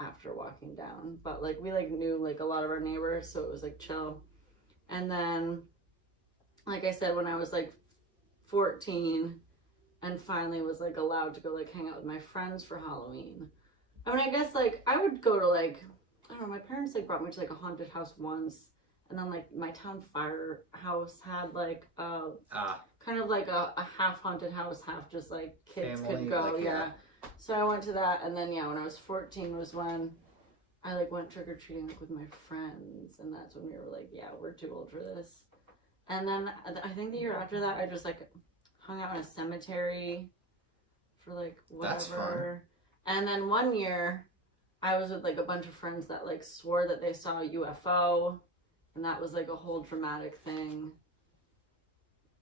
after walking down. But like we like knew like a lot of our neighbors, so it was like chill. And then, like I said, when I was like 14 and finally was like allowed to go like hang out with my friends for Halloween. I mean, I guess like I would go to like, I don't know, my parents like brought me to like a haunted house once, and then like my town firehouse had like kind of like a half haunted house, half just like kids Family, could go. like, Yeah. So I went to that, and then when I was 14 was when I like went trick or treating like with my friends, and that's when we were like, yeah, we're too old for this. And then I think the year after that, I just like hung out in a cemetery for like whatever. That's fun. And then one year, I was with like a bunch of friends that like swore that they saw a UFO, and that was like a whole dramatic thing.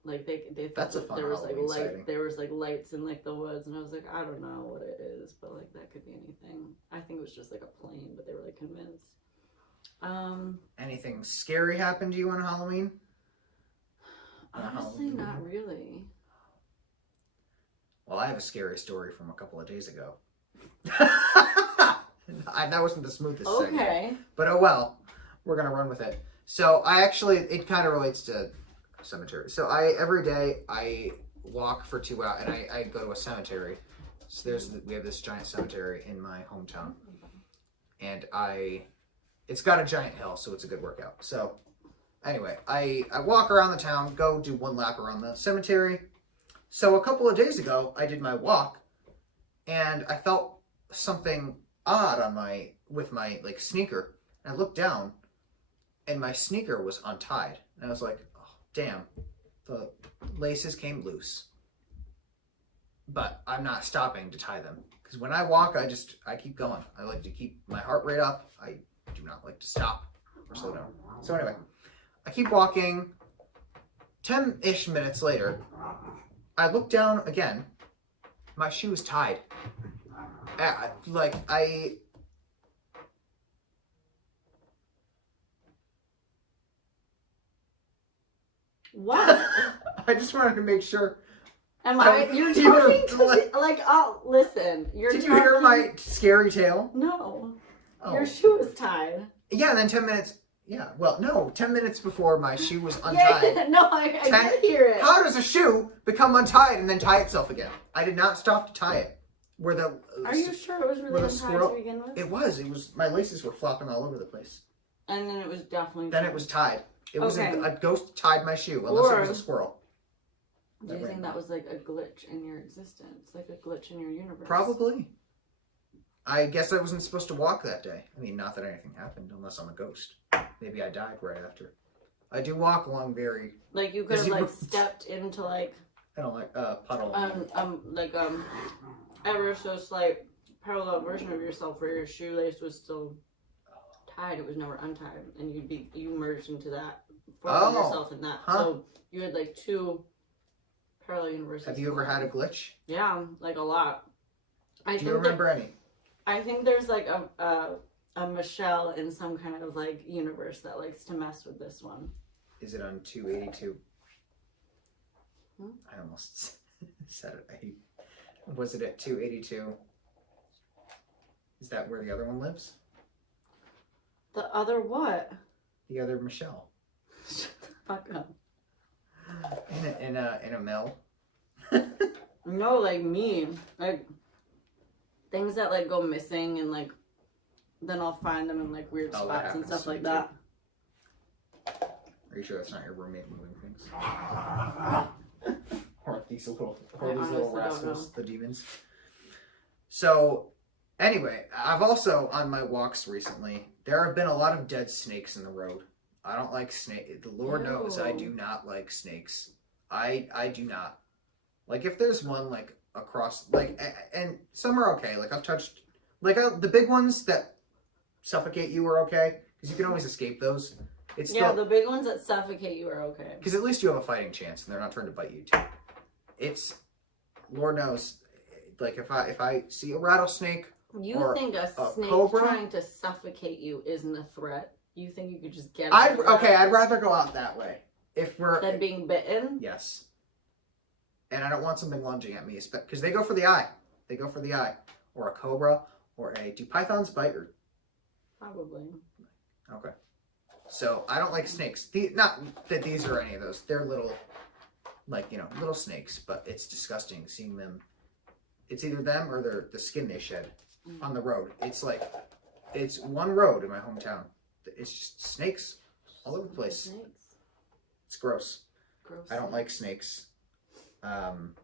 Like they thought That's a that fun there was like Halloween sighting. there was like lights in like the woods, and I was like, I don't know what it is, but like that could be anything. I think it was just like a plane, but they were like convinced. Anything scary happened to you on Halloween? Honestly, not really. Well, I have a scary story from a couple of days ago. That wasn't the smoothest segment. Okay. But oh well, we're gonna run with it. So it kind of relates to cemetery. So every day I walk for 2 hours, and I go to a cemetery. So we have this giant cemetery in my hometown, and it's got a giant hill, so it's a good workout. So anyway, I walk around the town, go do one lap around the cemetery. So a couple of days ago, I did my walk, and I felt something odd with my like sneaker. And I looked down, and my sneaker was untied. And I was like, oh, damn, the laces came loose. But I'm not stopping to tie them. Because when I walk, I keep going. I like to keep my heart rate up. I do not like to stop or slow down. So anyway, I keep walking. 10-ish minutes later, I look down again. My shoe is tied. What? I just wanted to make sure. You're talking to me, like, oh, listen. Did you hear my scary tale? No. Oh. Your shoe is tied. Yeah, and then 10 minutes. Yeah, well, no, 10 minutes before my shoe was untied. Yeah, no, I did hear it. How does a shoe become untied and then tie itself again? I did not stop to tie it. Are you sure it was really untied to begin with? It was. My laces were flopping all over the place. And then it was definitely Then it was tied. It was a ghost tied my shoe, unless it was a squirrel. Do you think that was like a glitch in your existence? Like a glitch in your universe? Probably. I guess I wasn't supposed to walk that day. I mean, not that anything happened, unless I'm a ghost. Maybe I died right after. I do walk along very... Like you could have like stepped into like... I don't like puddle. Ever so slight parallel version of yourself where your shoelace was still tied. It was never untied. And you merged into that. Formed yourself in that. Huh. So you had like two parallel universes. Have you ever had a glitch? Yeah, like a lot. Do you remember any? I think there's like a Michelle in some kind of like universe that likes to mess with this one. Is it on 282? I almost said it. Was it at 282? Is that where the other one lives? The other what? The other Michelle. Shut the fuck up. In a mill. No, like me. Like things that like go missing and like then I'll find them in like weird spots and stuff like that. Are you sure that's not your roommate moving things? Or these little rascals, the demons. So anyway, I've also on my walks recently, there have been a lot of dead snakes in the road. I don't like snakes. The Lord knows I do not like snakes. I do not. Like if there's one like across, like, and some are okay. Like I've touched, like the big ones that suffocate you are okay because you can always escape those. It's the big ones that suffocate you are okay because at least you have a fighting chance and they're not trying to bite you too. It's Lord knows, like if I see a rattlesnake, you think a snake cobra, trying to suffocate you isn't a threat? You think you could just get? I'd rather go out that way than being bitten. Yes. And I don't want something lunging at me, because they go for the eye. They go for the eye. Or a cobra, do pythons bite or? Probably. Okay. So, I don't like snakes. Not that these are any of those. They're little, little snakes, but it's disgusting seeing them. It's either them or the skin they shed on the road. It's one road in my hometown. It's just snakes all over the place. Snakes. It's gross. I don't like snakes. And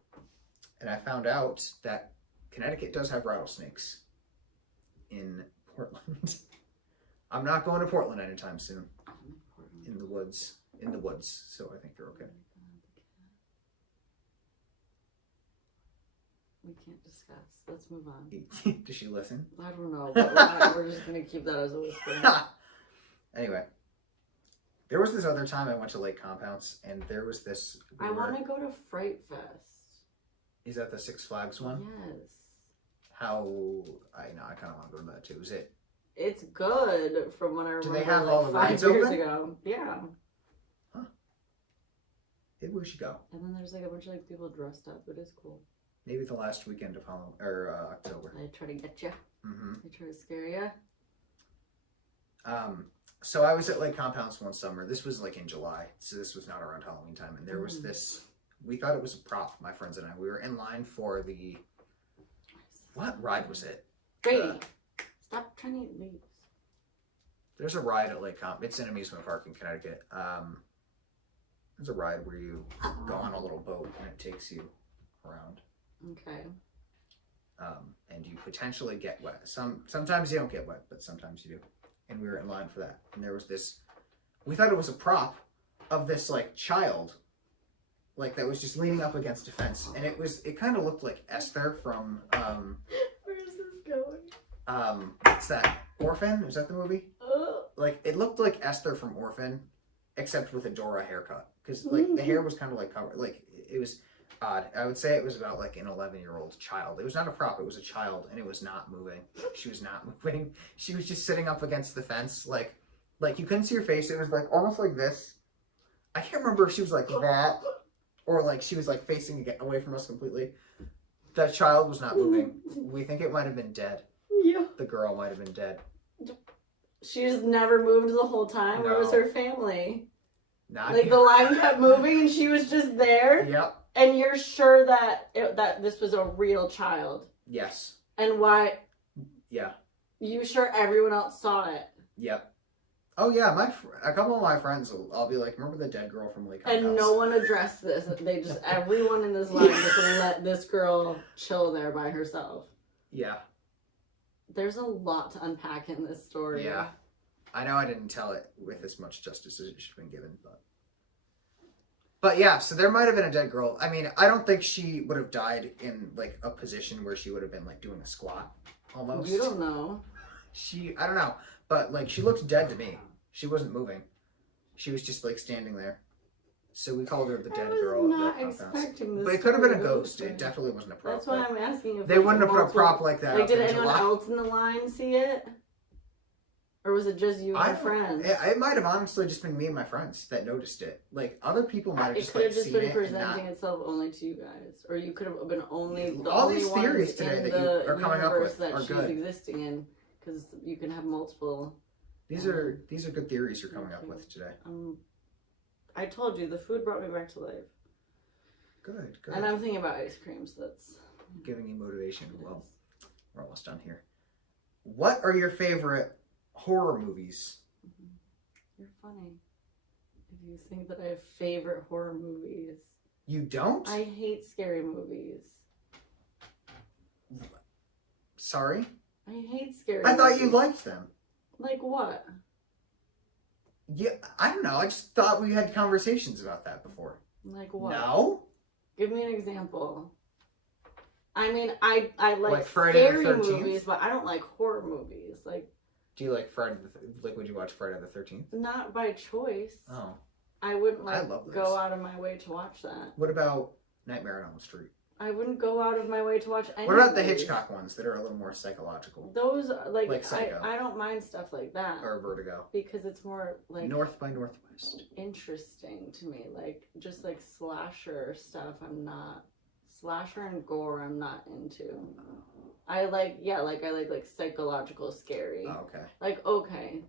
I found out that Connecticut does have rattlesnakes in Portland. I'm not going to Portland anytime soon. In the woods. So I think you're okay. We can't discuss. Let's move on. Does she listen? I don't know, but we're just going to keep that as a whisper. Anyway. There was this other time I went to Lake Compounce, and there was this... I want to go to Fright Fest. Is that the Six Flags one? Yes. I kind of want to go to that too. Is it? It's good from when I remember. Do they have all the rides 5 years open? ago. Yeah. Huh. Maybe we should go. And then there's like a bunch of like people dressed up. It is cool. Maybe the last weekend of October. They try to get you. Mm-hmm. They try to scare you. So I was at Lake Compounce one summer. This was like in July, so this was not around Halloween time. And there was this, we thought it was a prop, my friends and I. We were in line for what ride was it? Brady. Stop trying to eat leaves. There's a ride at Lake Comp. It's an amusement park in Connecticut. There's a ride where you go on a little boat and it takes you around. Okay. And you potentially get wet. Sometimes you don't get wet, but sometimes you do. And we were in line for that. And there was this, we thought it was a prop of this like child, like that was just leaning up against a fence. And it kind of looked like Esther from, Where is this going? What's that? Orphan? Is that the movie? Like, it looked like Esther from Orphan, except with a Dora haircut. Because, like, the hair was kind of, like, covered. Like, it was odd. I would say it was about, like, an 11-year-old child. It was not a prop. It was a child, and it was not moving. She was not moving. She was just sitting up against the fence. Like you couldn't see her face. It was, like, almost like this. I can't remember if she was, like, that, or, like, she was, like, facing away from us completely. That child was not moving. We think it might have been dead. Yeah. The girl might have been dead. She just never moved the whole time. No. Where was her family? Not Like, the line kept moving and she was just there? Yep. And you're sure that this was a real child? Yes. And why? Yeah. You sure everyone else saw it? Yep. Oh yeah, a couple of my friends I'll be like, remember the dead girl from Lake House? And no one addressed this. They just, everyone in this line just let this girl chill there by herself. Yeah. There's a lot to unpack in this story. Yeah. I know I didn't tell it with as much justice as it should have been given, but yeah, so there might have been a dead girl. I mean, I don't think she would have died in like a position where she would have been like doing a squat almost. You don't know. I don't know, but like she looked dead to me. She wasn't moving. She was just like standing there. So we called her the dead girl. I was not expecting this. But it could have been a ghost. It definitely wasn't a prop. That's why I'm asking if they wouldn't have put a prop like that. Like, did anyone else in the line see it? Or was it just you and your friends? It might have honestly just been me and my friends that noticed it. Like, other people might have just like seen it. It could have just been presenting itself only to you guys. Or you could have been only the all only these theories today that you are coming up with that are she's good. Existing in. Because you can have multiple. These are good theories you're coming up with today. I told you, the food brought me back to life. Good. And I'm thinking about ice cream, so that's... Giving you motivation. Well, we're almost done here. What are your favorite horror movies? You're funny. If you think that I have favorite horror movies. You don't? I hate scary movies. Sorry? I hate scary movies. I thought you movies. liked them. Like what? Yeah, I don't know. I just thought we had conversations about that before. Like what? No? Give me an example. I mean, I like Friday scary the 13th? movies, but I don't like horror movies. Like, do you like would you watch Friday the 13th? Not by choice. Oh. I wouldn't go out of my way to watch that. What about Nightmare on Elm Street? I wouldn't go out of my way to watch any. What about the movies. Hitchcock ones that are a little more psychological? Those like Psycho. I don't mind stuff like that. Or Vertigo. Because it's more like North by Northwest. Interesting to me. Like just like slasher stuff slasher and gore I'm not into. I like psychological scary. Oh, okay. Like okay.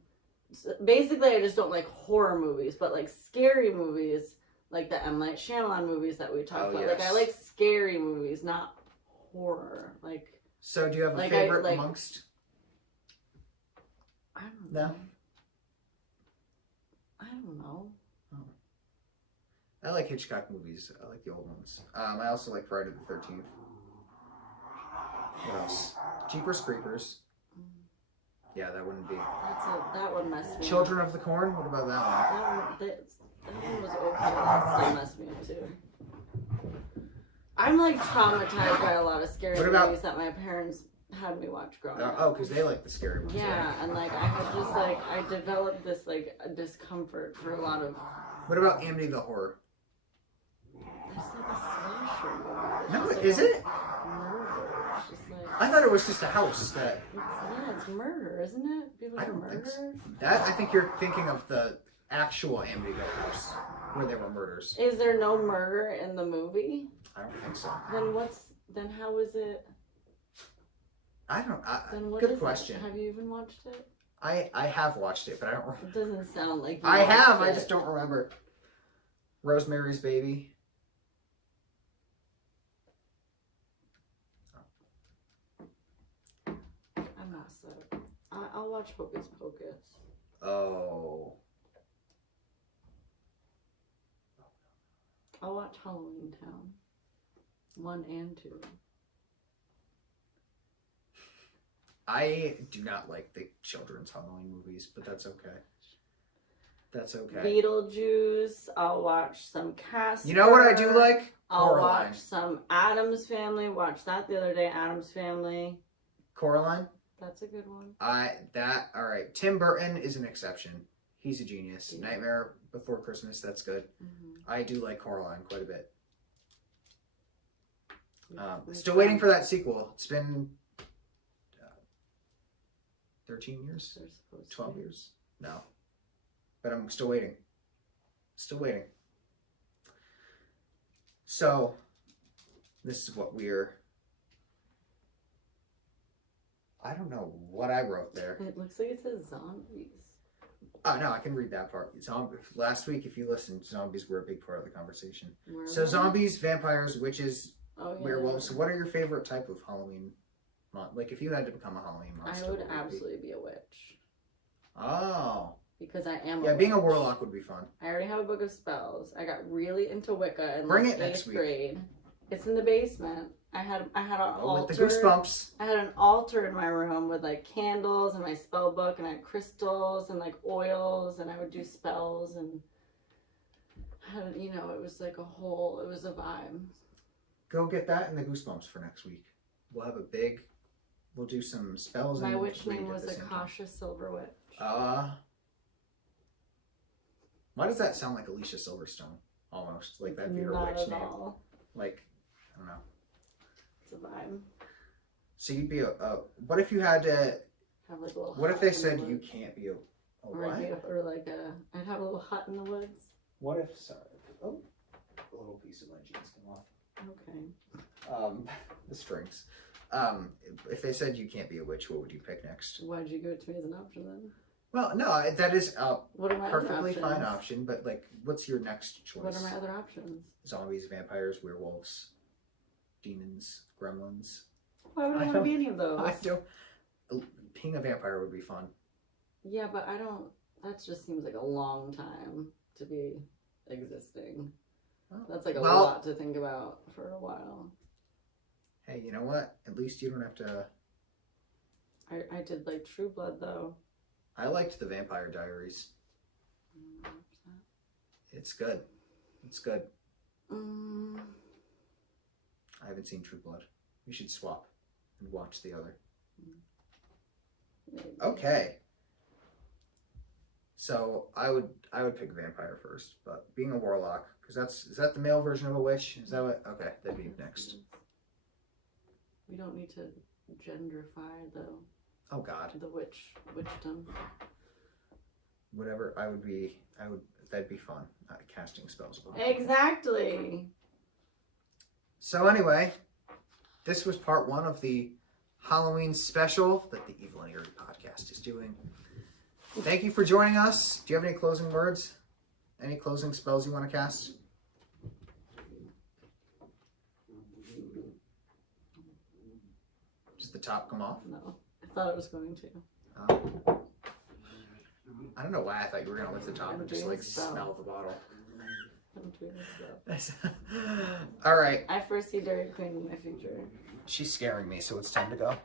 So basically I just don't like horror movies, but like scary movies. Like the M. Night Shyamalan movies that we talked about. Yes. Like I like scary movies, not horror. Like. So do you have a favorite amongst? I don't know. No. I don't know. Oh. I like Hitchcock movies. I like the old ones. I also like Friday the 13th. What else? Jeepers Creepers. Yeah, that wouldn't be. That would mess me. Children of the Corn. What about that one? That one was okay. That still messed me up too. I'm like traumatized by a lot of scary movies that my parents had me watch growing up. Oh, because they like the scary ones. Yeah, right? and like I had just like I developed this like discomfort for a lot of. What about Amityville Horror? That's like a slasher movie. No, like is it? Murder. It's just like. I thought it was just a house that. It's murder, isn't it? People get murdered. Think so. That I think you're thinking of the actual Amityville house where there were murders. Is there no murder in the movie? I don't think so. Then how is it? I don't. Then what good is question. It? Have you even watched it? I have watched it, but I don't remember. It doesn't sound like you I have. It. I just don't remember. Rosemary's Baby. I'm not so. I'll watch Hocus Pocus. Oh. I'll watch Halloween Town. 1 and 2. I do not like the children's Halloween movies, but that's okay. That's okay. Beetlejuice. I'll watch some Casper. You know what I do like? I'll Coraline. watch some Addams Family. Watched that the other day. Addams Family. Coraline? That's a good one. Alright. Tim Burton is an exception. He's a genius. Yeah. Nightmare Before Christmas, that's good. Mm-hmm. I do like Coraline quite a bit. Still waiting for that sequel. It's been 13 years? 12 years? No. But I'm still waiting. Still waiting. So, this is what I don't know what I wrote there. It looks like it says zombies. Oh, no, I can read that part. Last week, if you listened, zombies were a big part of the conversation. Where So, zombies, vampires, witches, Oh, yeah. werewolves. So what are your favorite type of Halloween? Like, if you had to become a Halloween monster, I would what it absolutely be a witch. Oh. Because I am Yeah, a being a witch. warlock would be fun. I already have a book of spells. I got really into Wicca in Bring like it next 8th week. grade. It's in the basement. I had an altar. With the goosebumps. I had an altar in my room with like candles and my spell book, and I had crystals and like oils, and I would do spells, and it was like it was a vibe. Go get that and the goosebumps for next week. We'll do some spells. My and witch read name at was the same time. Akasha Silver Witch. Why does that sound like Alicia Silverstone? Almost like that'd be her Not witch at name. all. Like, I don't know. It's a vibe. So you'd be what if you had to? Have like a little. What if hut they in the said you woods. can't be a Or what? I'd have a little hut in the woods. What if? Sorry. Oh, a little piece of my jeans came off. Okay. The strings. If they said you can't be a witch, what would you pick next? Why'd you give it to me as an option then? Well, no, that is a What are my perfectly other fine options? option, but like, what's your next choice? What are my other options? Zombies, vampires, werewolves, demons, gremlins. Why would I want to don't- be any of those? I don't. Being a vampire would be fun. Yeah, but I don't. That just seems like a long time to be existing. Oh. That's like a Well- lot to think about for a while. Hey, you know what? At least you don't have to. I did like True Blood though. I liked the Vampire Diaries. It's good. It's good. Mm, I haven't seen True Blood. We should swap and watch the other. maybe. Okay. So I would pick vampire first, but being a warlock, because is that the male version of a witch? Is that what? Okay, that'd be next. We don't need to genderify Oh God. the witchdom. Whatever. That'd be fun. Casting spells. Exactly. So anyway, this was part 1 of the Halloween special that the Evil and Eerie Podcast is doing. Thank you for joining us. Do you have any closing words? Any closing spells you want to cast? Does the top come off? No, I thought it was going to. I don't know why I thought you were going to lift the top and just like smell the bottle. I'm doing this stuff. All right. I foresee Dairy Queen in my future. She's scaring me, so it's time to go.